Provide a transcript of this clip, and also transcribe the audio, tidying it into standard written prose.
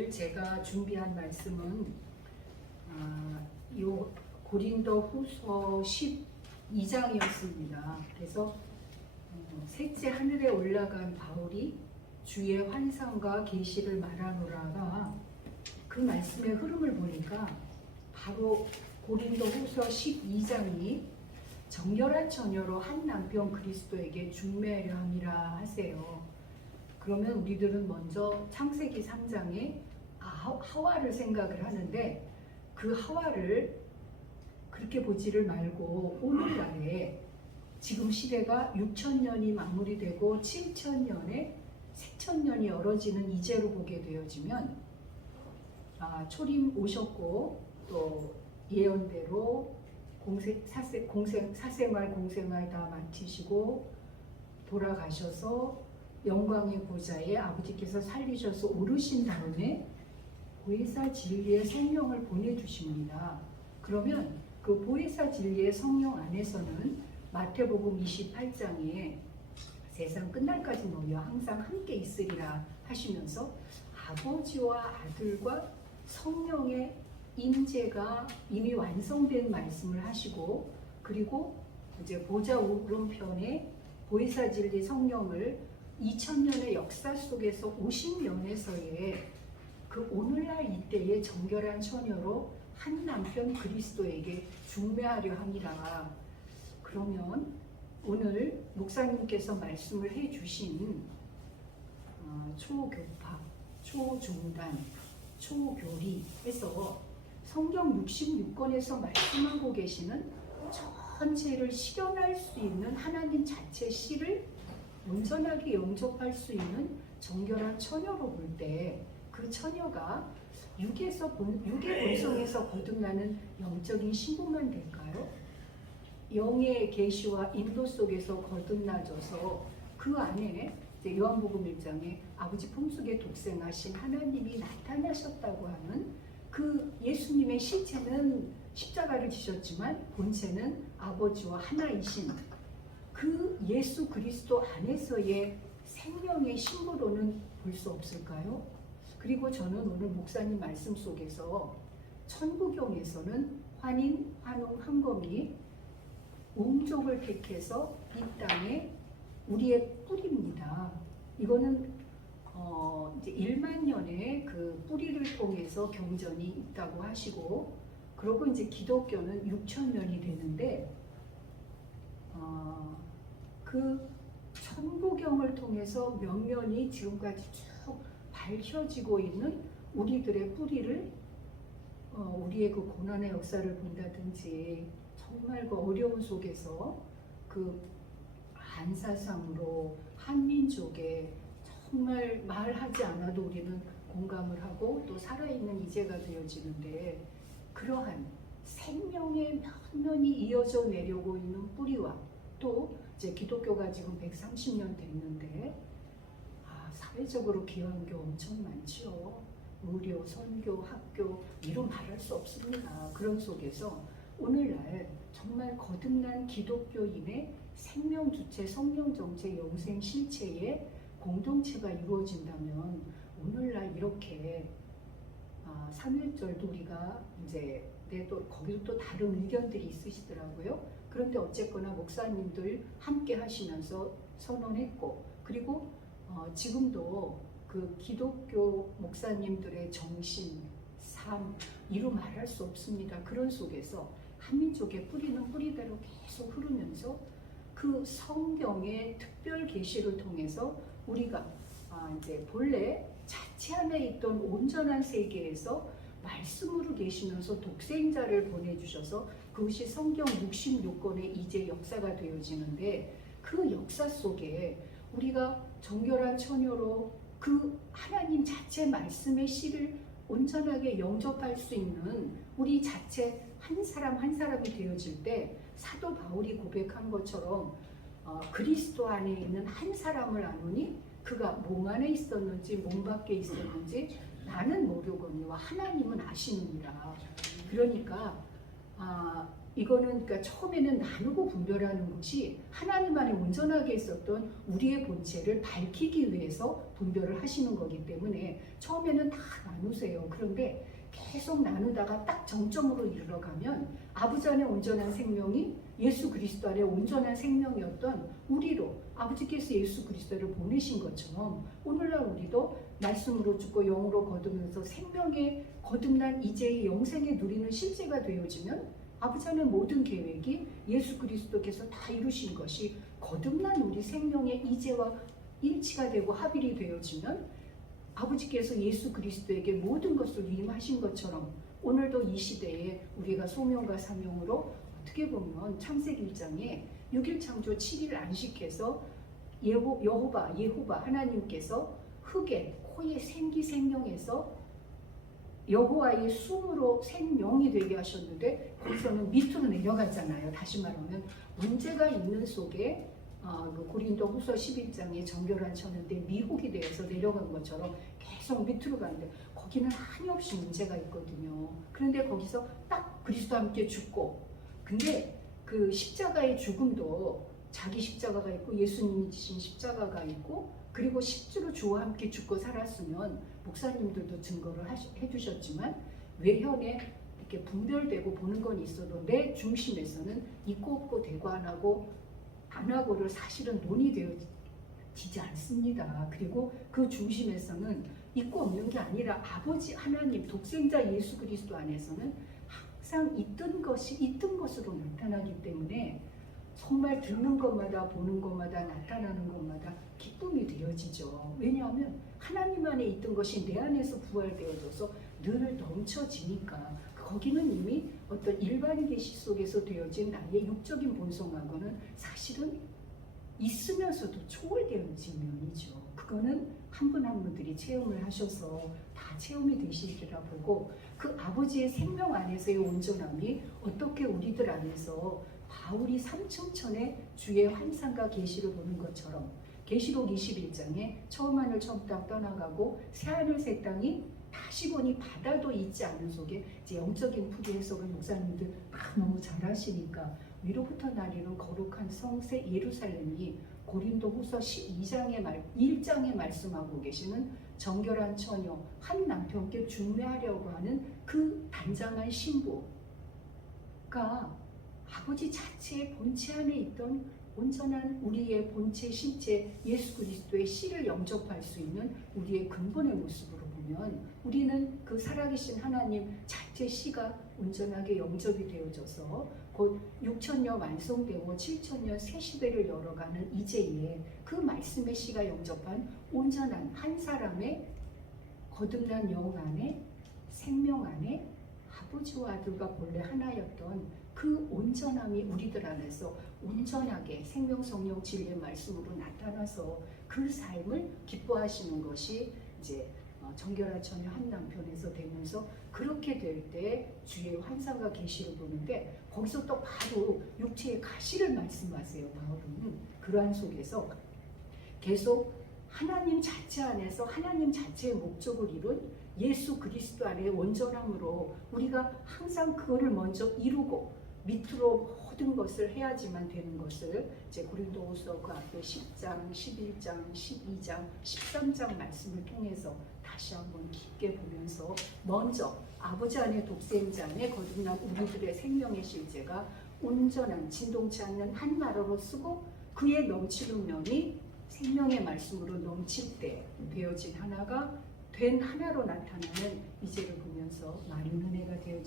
오늘 제가 준비한 말씀은 요 고린도후서 12장이었습니다. 그래서 셋째 하늘에 올라간 바울이 주의 환상과 계시를 말하노라가 그 말씀의 흐름을 보니까 바로 고린도후서 12장이 정결한 처녀로 한 남편 그리스도에게 중매하려 함이라 하세요. 그러면 우리들은 먼저 창세기 3장에 하와를 생각을 하는데 그 하와를 그렇게 보지를 말고 오늘날에 지금 시대가 6,000년이 마무리되고 7,000년에 새천년이 열어지는 이제로 보게 되어지면 초림 오셨고 또 예언대로 사생활 공생활 다 마치시고 돌아가셔서 영광의 보좌에 아버지께서 살리셔서 오르신 다음에 보혜사 진리의 성령을 보내주십니다. 그러면 그 보혜사 진리의 성령 안에서는 마태복음 28장에 세상 끝날까지 너희와 항상 함께 있으리라 하시면서 아버지와 아들과 성령의 임재가 이미 완성된 말씀을 하시고, 그리고 이제 보좌 오른편에 보혜사 진리 성령을 2000년의 역사 속에서 오신 면에서의 그 오늘날 이때의 정결한 처녀로 한 남편 그리스도에게 중매하려 함이라. 그러면 오늘 목사님께서 말씀을 해주신 초교파, 초중단, 초교리 해서 성경 66권에서 말씀하고 계시는 전체를 실현할 수 있는 하나님 자체 씨를 온전하게 영접할 수 있는 정결한 처녀로 볼 때 그 처녀가 육의 본성에서 거듭나는 영적인 신부만 될까요? 영의 계시와 인도 속에서 거듭나져서 그 안에 요한복음 1장에 아버지 품속에 독생하신 하나님이 나타나셨다고 하는 그 예수님의 실체는 십자가를 지셨지만 본체는 아버지와 하나이신 그 예수 그리스도 안에서의 생명의 신부로는 볼 수 없을까요? 그리고 저는 오늘 목사님 말씀 속에서 천부경에서는 환인, 환웅, 한검이 웅족을 택해서 이 땅에 우리의 뿌리입니다. 이거는 이제 1만 년의 그 뿌리를 통해서 경전이 있다고 하시고, 그리고 이제 기독교는 6,000년이 되는데 그 천부경을 통해서 면면이 지금까지 쭉 밝혀지고 있는 우리들의 뿌리를 우리의 그 고난의 역사를 본다든지 정말 그 어려운 속에서 그 한사상으로 한민족에 정말 말하지 않아도 우리는 공감을 하고 또 살아있는 이제가 되어지는데, 그러한 생명의 면면이 이어져 내려오고 있는 뿌리와 또 이제 기독교가 지금 130년 됐는데 사회적으로 기여한 게 엄청 많죠. 의료, 선교, 학교 이루 말할 수 없습니다. 그런 속에서 오늘날 정말 거듭난 기독교인의 생명 주체, 성령 정체, 영생 실체의 공동체가 이루어진다면 오늘날 이렇게 삼일절도 우리가 이제 또 거기도 또 다른 의견들이 있으시더라고요. 그런데 어쨌거나 목사님들 함께 하시면서 선언했고, 그리고 지금도 그 기독교 목사님들의 정신, 삶 이루 말할 수 없습니다. 그런 속에서 한민족의 뿌리는 뿌리대로 계속 흐르면서 그 성경의 특별 계시를 통해서 우리가 이제 본래 자체 안에 있던 온전한 세계에서 말씀으로 계시면서 독생자를 보내주셔서 그것이 성경 66권의 이제 역사가 되어지는데, 그 역사 속에 우리가 정결한 처녀로 그 하나님 자체 말씀의 씨를 온전하게 영접할 수 있는 우리 자체 한 사람 한 사람이 되어질 때 사도 바울이 고백한 것처럼 그리스도 안에 있는 한 사람을 아노니 그가 몸 안에 있었는지 몸 밖에 있었는지 나는 모르거니와 하나님은 아시느니라. 그러니까 이거는 그러니까 처음에는 나누고 분별하는 것이 하나님 안에 온전하게 있었던 우리의 본체를 밝히기 위해서 분별을 하시는 거기 때문에 처음에는 다 나누세요. 그런데 계속 나누다가 딱 정점으로 이르러가면 아버지 안에 온전한 생명이 예수 그리스도 안에 온전한 생명이었던 우리로 아버지께서 예수 그리스도를 보내신 것처럼 오늘날 우리도 말씀으로 죽고 영으로 거두면서 생명에 거듭난 이제의 영생에 누리는 실제가 되어지면 아버지 안에 모든 계획이 예수 그리스도께서 다 이루신 것이 거듭난 우리 생명의 이제와 일치가 되고 합일이 되어지면 아버지께서 예수 그리스도에게 모든 것을 위임하신 것처럼 오늘도 이 시대에 우리가 소명과 사명으로 어떻게 보면 창세기 1장에 6일 창조 7일 안식해서 여호바 하나님께서 흙에 코에 생기 생명에서 여호와의 숨으로 생명이 되게 하셨는데 거기서는 밑으로 내려가잖아요. 다시 말하면 문제가 있는 속에 그 고린도 후서 11장에 정결한 천은데 미혹이 되어서 내려간 것처럼 계속 밑으로 가는데 거기는 한없이 문제가 있거든요. 그런데 거기서 딱 그리스도와 함께 죽고, 근데 그 십자가의 죽음도 자기 십자가가 있고 예수님이 지신 십자가가 있고, 그리고 십주로 주와 함께 죽고 살았으면 목사님들도 증거를 해주셨지만 외현에 이렇게 분별되고 보는 건 있어도 내 중심에서는 있고 없고 되고 안 하고를 사실은 논의되어지지 않습니다. 그리고 그 중심에서는 있고 없는 게 아니라 아버지 하나님 독생자 예수 그리스도 안에서는 항상 있던 것으로 나타나기 때문에 정말 듣는 것마다 보는 것마다 나타나는 것마다 기쁨이 되어지죠. 왜냐하면 하나님 안에 있던 것이 내 안에서 부활되어져서 늘 넘쳐지니까 거기는 이미 어떤 일반 계시 속에서 되어진 나의 육적인 본성하고는 사실은 있으면서도 초월되어진 면이죠. 그거는 한 분 한 분들이 체험을 하셔서 다 체험이 되시리라 보고, 그 아버지의 생명 안에서의 온전함이 어떻게 우리들 안에서 바울이 삼층천의 주의 환상과 계시를 보는 것처럼 계시록 21장에 처음 하늘 처음 땅 떠나가고 새 하늘 새 땅이 다시 보니 바다도 있지 않은 속에 이제 영적인 풀이 해석을 목사님들 너무 잘하시니까 위로부터 나리는 거룩한 성새 예루살렘이 고린도 후서 1장에 말씀하고 계시는 정결한 처녀 한 남편께 중매하려고 하는 그 단장한 신부가 아버지 자체의 본체 안에 있던 온전한 우리의 본체 신체 예수 그리스도의 씨를 영접할 수 있는 우리의 근본의 모습으로 보면 우리는 그 살아계신 하나님 자체 씨가 온전하게 영접이 되어져서 곧 6천년 완성되고 7천년 새 시대를 열어가는 이제에 그 말씀의 씨가 영접한 온전한 한 사람의 거듭난 영 안에 생명 안에 아버지와 아들과 본래 하나였던 그 온전함이 우리들 안에서 온전하게 생명 성령 진리의 말씀으로 나타나서 그 삶을 기뻐하시는 것이 이제 정결한 처녀 한 남편에서 되면서 그렇게 될 때 주의 환상과 계시를 보는데 거기서 또 바로 육체의 가시를 말씀하세요. 바울은 그러한 속에서 계속 하나님 자체 안에서 하나님 자체의 목적을 이룬 예수 그리스도 안에 온전함으로 우리가 항상 그거를 먼저 이루고 밑으로 모든 것을 해야지만 되는 것을 이제 고린도후서 그 앞에 10장, 11장, 12장, 13장 말씀을 통해서 다시 한번 깊게 보면서 먼저 아버지 안에 독생자 안에 거듭난 우리들의 생명의 실제가 온전한 진동치 않는 한 나라로 쓰고 그의 넘치는 면이 생명의 말씀으로 넘칠 때 되어진 하나가 된 하나로 나타나는 이제를 보면서 많은 은혜가 되어